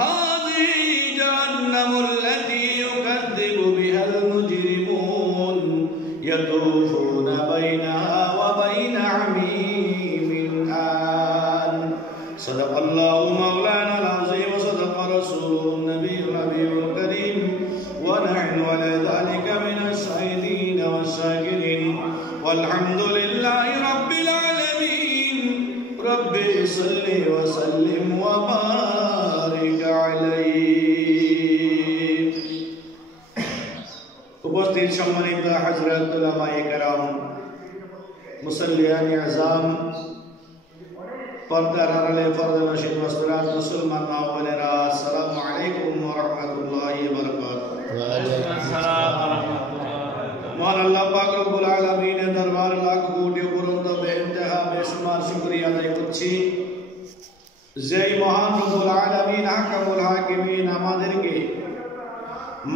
هذه جهنم التي يكذب بها المجرمون يطوفون بينها وبين حميم آن صدق الله مولانا العظيم وصدق رسوله النبي الكريم ونحن على ذلك من الشاهدين والشاكرين والحمد لله رب العالمين رب صل وسلم وبارك عليه উপস্থিত সম্মানিত হযরত উলামায়ে কেরাম মুসল্লিয়ান আযম পর্দার আড়ালে পর্দা নশীন মুসলিম মুসলমান মা বোনেরা আসসালামু আলাইকুম ওয়া রাহমাতুল্লাহি ওয়া বারাকাতুহু ওয়া আলাইকুম আসসালাম ওয়া রাহমাতুল্লাহ মহান আল্লাহ পাক রব্বুল আলামিনের দরবার লাখ কোটি উপরন্ত বেইনতেহা বেশুমার শুকরিয়া আদায় করছি যেই মহান রব্বুল আলামিন আহকামুল হাকিমিন আমাদেরকে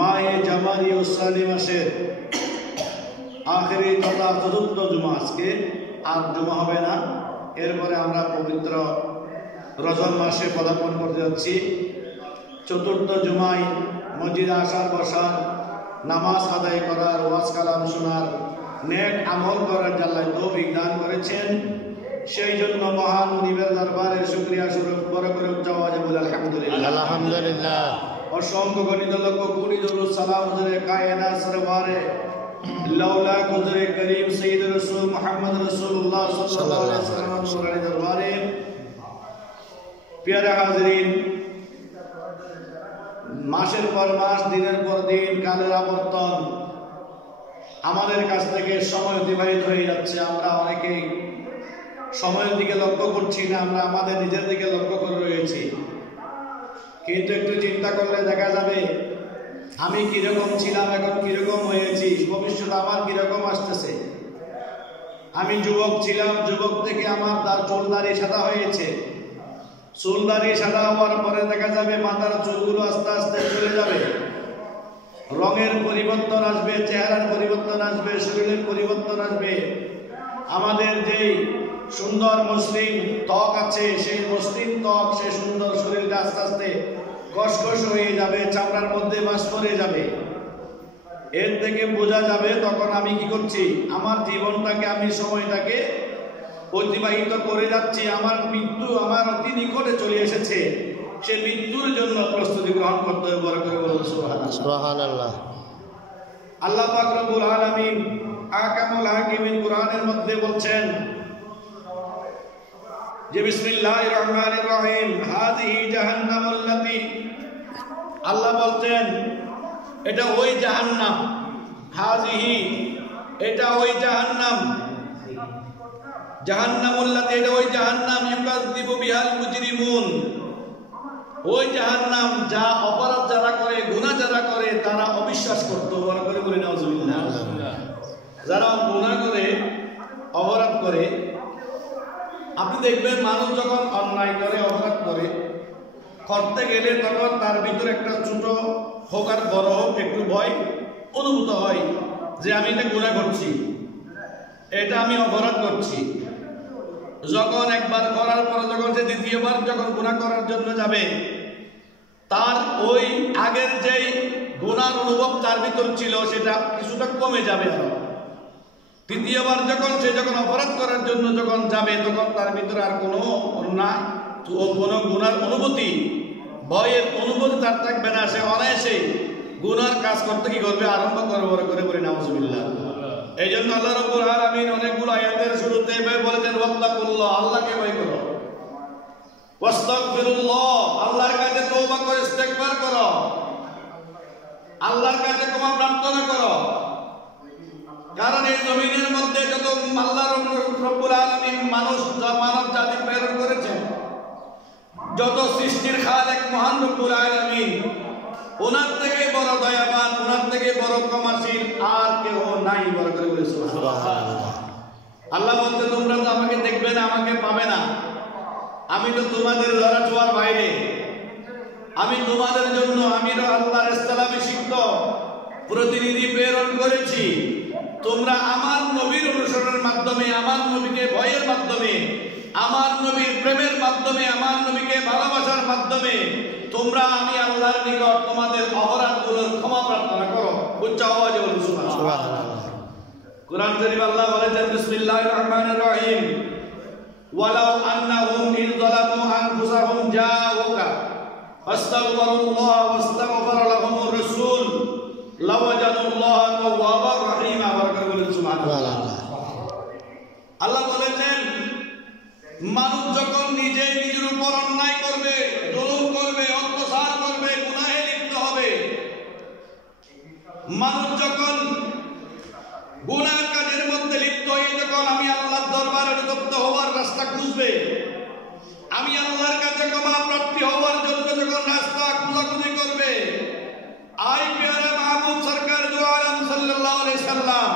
মায়ে জামারি ও সালি মাসের আখেরি তথা চতুর্থ জুমা, আজকে আর জুমা হবে না, এরপরে আমরা পবিত্র রজব মাসে পদার্পণ করতে যাচ্ছি। চতুর্থ জুমায় মসজিদে আসার বসার, নামাজ আদায় করার, ওয়াজ কালাম শোনার, নেক আমল করার আল্লাহ তৌফিক দান করেছেন। সেই জন্য মহান মুনিবের দরবারে শুকরিয়া স্বরূপ বড় করে উচ্চাওয়াজে বলে আলহামদুলিল্লাহ আলহামদুলিল্লাহ। অসংখ্য গণিত লক্ষ কোটি দরুদ সালাম হযরত কায়নাত সরওয়ারে লাউলা হুজুরে করিম সৈয়দ রাসূল মুহাম্মদ রাসূলুল্লাহ সাল্লাল্লাহু আলাইহি ওয়াসাল্লাম দরবারে। প্রিয় হাজিরিন, মাসের পর মাস, দিনের পর দিন, কালের আবর্তন আমাদের কাছ থেকে সময় অতিবাহিত হয়ে যাচ্ছে। আমরা অনেকেই সময়ের দিকে লক্ষ্য করছি না, আমরা আমাদের নিজের দিকে লক্ষ্য করে রয়েছি। কিন্তু একটু চিন্তা করলে দেখা যাবে আমি কিরকম ছিলাম, এখন কিরকম হয়েছি, ভবিষ্যৎ আমার কিরকম আসতেছে। আমি যুবক ছিলাম, যুবক থেকে আমার চুলদারি সাদা হয়েছে, চুলদারি সাদা হওয়ার পরে দেখা যাবে মাথার চুলগুলো আস্তে আস্তে চলে যাবে, রঙের পরিবর্তন আসবে, চেহারার পরিবর্তন আসবে, শরীরের পরিবর্তন আসবে। আমাদের যেই সুন্দর মসৃণ ত্বক আছে, সেই মসৃণ ত্বক, সেই সুন্দর শরীরটা আস্তে আস্তে কসকস হয়ে যাবে, চামড়ার মধ্যে বাস করে যাবে। এর থেকে বোঝা যাবে তখন আমি কি করছি, আমার জীবনটাকে, আমি সময়টাকে অতিবাহিত করে যাচ্ছি। আমার মৃত্যু আমার অতি নিকটে চলে এসেছে, সে মৃত্যুর জন্য প্রস্তুতি গ্রহণ করতে হবে। বড় করে বলুন সুবহানাল্লাহ। আল্লাহ পাক রব্বুল আলামিন আহকামুল হাকিমিন কুরআনের মধ্যে বলছেন যে বিসমিল্লাহির রহমানির রহিম হাযিহি জাহান্নামুল্লাতী, আল্লাহ বলতেন এটা ওই জাহান্নাম, হাযিহি এটা ওই জাহান্নাম, জাহান্নামুল্লাতী এটা ওই জাহান্নাম, ইউকাযযিবু বিহাল মুজরিমুন, ওই জাহান্নাম যা অপরাধ যারা করে, গুনাহ যারা করে তারা অবিশ্বাস করত। বড় করে বলি নাউযুবিল্লাহ। যারা গুনাহ করে, অপরাধ করে, আপনি দেখবেন মানুষ যখন অন্যায় করে, অপরাধ করে, করতে গেলে তখন তার ভিতরে একটা ছোট হোক আর বড় হোক একটু ভয় অনুভূত হয় যে আমি এটা গুনাহ করছি, এটা আমি অপরাধ করছি। যখন একবার করার পর যখন সে দ্বিতীয়বার যখন গুনাহ করার জন্য যাবে, তার ওই আগের যেই গুনার অনুভব তার ভিতর ছিল সেটা কিছুটা কমে যাবে। আরো তৃতীয়বার যখন সে যখন অপরাধ করার জন্য যখন যাবে, তখন তার ভিতরে আর কোনো অন্যায়, কোনো গুনার অনুভূতি, ভয়ের অনুভূতি তার থাকবে না। সে অনায়াসে গুনার কাজ করতে কি করবে, আরম্ভ করবে। বড় করে বলি নাউযুবিল্লাহ। এই জন্য আল্লাহ রাব্বুল আলামিন অনেকগুলো আয়াতের শুরুতে এভাবে বলেছেন ওয়াত্তাকুল্লাহ, আল্লাহকে ভয় করো, ওয়াস্তাগফিরুল্লাহ, আল্লাহর কাছে তওবা করে ইস্তেগফার করো, আল্লাহর কাছে ক্ষমা প্রার্থনা করো। কারণ এই জমিনের মধ্যে যত আল্লাহ রাব্বুল আলামিন মানব জাতি প্রেরণ করেছেন, যত সৃষ্টির খালেক মহান রব্বুল আলামিন, ওনার থেকে বড় দয়াবান, ওনার থেকে বড় ক্ষমাশীল আর কেউ নাই। বড় করে বলি সুবহানাল্লাহ। আল্লাহ বলতে তোমরা তো আমাকে দেখবে না, আমাকে পাবে না, আমি তো তোমাদের লড়াচোয়ার বাইরে, আমি তোমাদের জন্য আমি আল্লাহর ইসলামিশিক্ত প্রতিনিধি প্রেরণ করেছি। তোমরা আমার নবীর অনুসরণের মাধ্যমে, আমার নবীকে ভয়ের মাধ্যমে, আমার নবীর প্রেমের মাধ্যমে, আমার নবীকে ভালোবাসার মাধ্যমে তোমরা আমি আল্লাহর নিকট তোমাদের অপরাধগুলোর ক্ষমা প্রার্থনা করো। উচ্চ আওয়াজে বলুন সুবহানাল্লাহ। কুরআন শরীফ আল্লাহ বলেছেন বিসমিল্লাহির রহমানির রহিম ওয়ালাউ আন্নাহুম ইয যালামু আনফুসাহুম জাউকা ফাস্তাগফিরুল্লাহ ওয়াস্তাগফারা লাহুমুর রাসূল লাওয়াজাদুল্লাহ তাওয়াবার রহিমা। বরকত বলুন সুবহানাল্লাহ। আল্লাহ বলেছেন মানুষ যখন নিজে নিজের উপর অন্যায় করবে, জুলুম করবে, অত্যাচার করবে, গুনাহে লিপ্ত হবে, মানুষ যখন গুনার কাজের মধ্যে লিপ্ত হয়ে যখন আমি আল্লাহর দরবারে অনুতপ্ত হওয়ার রাস্তা খুঁজবে, আমি আল্লাহর কাছে ক্ষমা প্রার্থী হওয়ার জন্য যখন রাস্তা খোঁজাখুঁজি করবে, আই প্যারা মাহবুব সরকার দু আলম সাল্লাল্লাহু আলাইহি সাল্লাম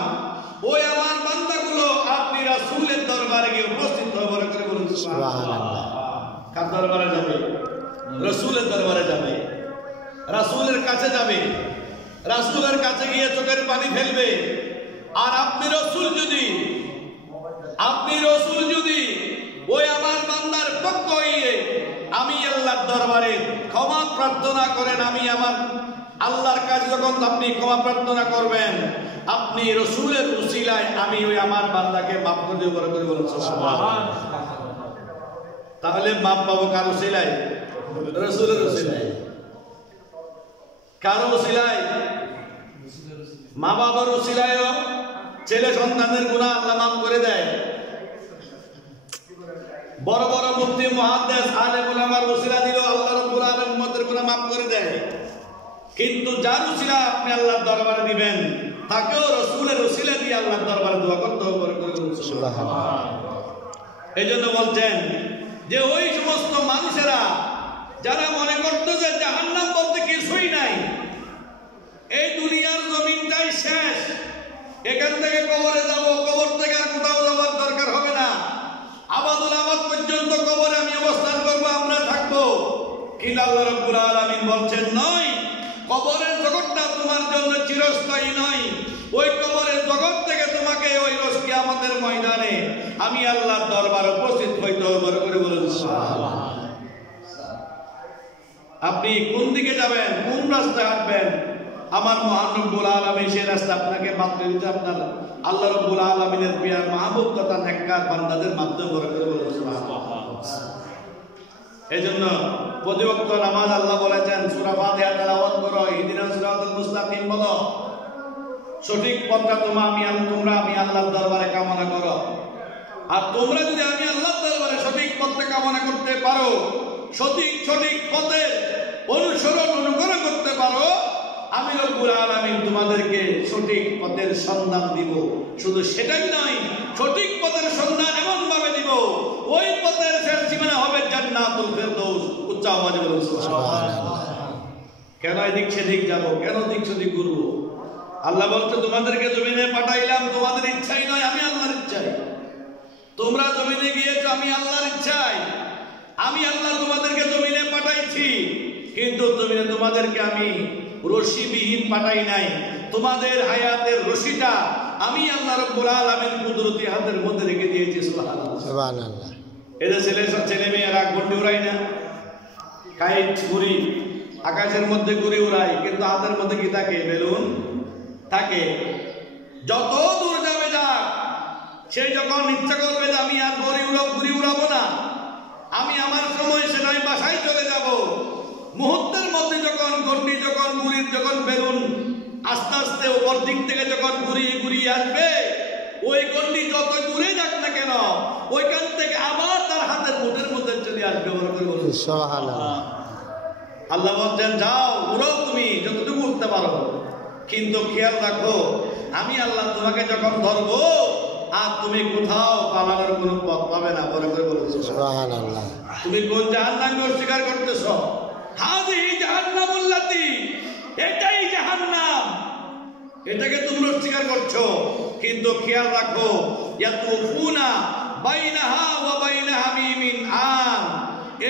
ওই আমার বান্দাগুলো আপনি রাসূলের দরবারে গিয়ে উপস্থিত হবার করে বলুন সুবহানাল্লাহ। কার দরবারে যাবে? রাসূলের দরবারে যাবে, রাসূলের কাছে যাবে, রাসূলের কাছে গিয়ে চোখের পানি ফেলবে। আর আপনি রাসূল যদি ওই আমার বান্দার পক্ষ হয়ে আমি আল্লাহর দরবারে ক্ষমা প্রার্থনা করেন, আমি আমার আল্লাহর কাছে যখন আপনি ক্ষমা প্রার্থনা করবেন, আপনি রাসূলের উসিলায় আমি ওই আমার বান্দাকে মাফ করে দেব করে বলুন সুবহানাল্লাহ। তাহলে মাফ পাবো কার উসিলায়? রাসূলের উসিলায়। কার উসিলায়? মা বাবার উসিলায় ছেলে সন্তানের গুনাহ আল্লাহ মাফ করে দেয়। বড় বড় মুফতি মুহাদ্দিস আলেম উলামার উসিলা দিল আল্লাহ রাব্বুল আলামিন উম্মতের গুনাহ মাফ করে দেয়। কিন্তু যার উসিলা আপনি আল্লাহর দরবারে দিবেন, তাকেও রাসূলের উসিলা দিয়ে আল্লাহর দরবারে দোয়া করতে হবে করে সুবহানাল্লাহ। এইজন্য বলছেন যে ওই সমস্ত মানুষেরা যারা মনে করতে যে জাহান্নাম বলতে কিছুই নাই, এই দুনিয়ার জমিনটাই শেষ, এখান থেকে কবরে যাব, কবর থেকে আর কোথাও যাওয়ার দরকার হবে না, আবাদুল আবাদ পর্যন্ত কবরে আমি অবস্থান করব, আমরা থাকবো। কিন্তু আল্লাহ রাব্বুল আলামিন বলছেন নয়, কবরের জগৎটা তোমার জন্য চিরস্থায়ী নয়। ওই কবরের জগৎ থেকে তোমাকে ওই রোজ কিয়ামতের ময়দানে আমি আল্লাহর দরবারে উপস্থিত হইতে হবে করে বলুন সুবহানাল্লাহ। আপনি কোন দিকে যাবেন, কোন রাস্তায় হাঁটবেন, আমার মহান রব্বুল আলামিন সেই রাস্তা আপনাকে বাতলে দিতে আপনার আল্লাহ রব্বুল আলামিনের প্রিয় মাহবুব তথা নেককার বান্দাদের মাধ্যমে করে বলুন সুবহানাল্লাহ। এইজন্য প্রতি ওয়াক্ত নামাজ আল্লাহ বলেছেন সূরা ফাতিহা তেলাওয়াত করো, ইহদিনাস সিরাতাল মুস্তাকিম বলো, সঠিক পথটা তোমরা আমি আল্লাহর দরবারে কামনা করো। আর তোমরা যদি আমি আল্লাহর দরবারে সঠিক পথটা কামনা করতে পারো, সঠিক পথের অনুকরণ করতে পারো, আমি রব্বুল আলামিন তোমাদেরকে সঠিক পথের সন্ধান দিব। শুধু সেটাই নয়, সঠিক পথের সন্ধান এমন ভাবে দিব ওই পথের শেষ সীমানা হবে জান্নাতুল ফেরদৌস। উচ্চ আওয়াজে বলুন সুবহানাল্লাহ। কেন এদিক সেদিক যাব, কেন দিক সেদিক ঘুরবো? আল্লাহ বলছে তোমাদেরকে জমিনে পাঠাইলাম তোমাদের ইচ্ছাই নয়, আমি আল্লাহর ইচ্ছায়। তোমরা জমিনে গিয়েছো আমি আল্লাহর ইচ্ছায়। আমি আল্লাহ তোমাদেরকে জমিনে পাঠাইছি, কিন্তু জমিনে তোমাদেরকে আমি রশিবিহীন পাঠাই নাই। তোমাদের হায়াতের রশিটা আমি আল্লাহ রাব্বুল আলামিন কুদরতি হাতের মধ্যে রেখে দিয়েছি। সুবহানাল্লাহ। এদের ছেলে মেয়েরা গন্ডি উড়ায় না, কাইট ঘুড়ি আকাশের মধ্যে ঘুড়ি উড়ায়, কিন্তু হাতের মধ্যে কি থাকে? বেলুন থাকে। যত দূর যাবে যাক, সেই যখন ইচ্ছা করবে যে আমি আর ঘুড়ি উড়াবো না, আমি আমার সময় সে নয় বাসায় চলে যাব, মুহূর্তের মধ্যে যখন গন্ডি যখন ঘুড়ির যখন বেলুন আস্তে আস্তে উপর দিক থেকে যখন ঘুরিয়ে আসবে, ওই গন্ডি যত দূরে যাক না কেন ওইখান থেকে আবার তার হাতের মুঠের মধ্যে চলে আসবে। সুবহানাল্লাহ। আল্লাহ বলছেন যাও উড়াও, তুমি যতটুকু উঠতে পারো, কিন্তু খেয়াল রাখো আমি আল্লাহ তোমাকে যখন ধরবো আর তুমি কোথাও পালানোর কোনো পথ পাবে না। সুবহানাল্লাহ। তুমি কোন জাহান্নামকে অস্বীকার করতেছো? হাযিহি জাহান্নামুল্লাতী, এটাই জাহান্নাম, এটাকে তুমি অস্বীকার করছো। কিন্তু খেয়াল রাখো ইয়াতুফুনা বাইনাহা ওয়া বাইনা হামিমিন আম,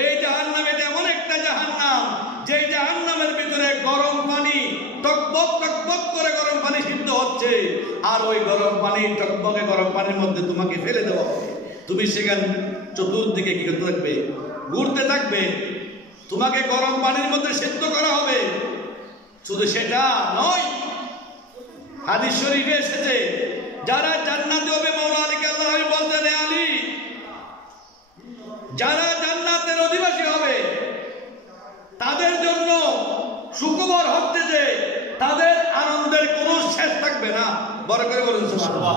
এই জাহান্নাম এটা এমন একটা জাহান্নাম যে জাহান্নামের ভিতরে গরম পানি টকবক করে গরম পানি সিদ্ধ হচ্ছে, আর ওই গরম পানি টকবকে গরম পানির মধ্যে তোমাকে ফেলে দেওয়া হবে। তুমি সেখানে চতুর্দিকে কি করতে থাকবে? ঘুরতে থাকবে। তোমাকে গরম পানির মধ্যে সেদ্ধ করা হবে। শুধু সেটা নয়, হাদিস শরীফে এসেছে যারা জান্নাতে হবে, মাওলা আলীকে আল্লাহ বলতেন, হে আলী, যারা জান্নাতের অধিবাসী হবে তাদের জন্য সুখবর হচ্ছে যে তাদের আনন্দের কোনো শেষ থাকবে না। বড় করে বলুন সুবহানাল্লাহ।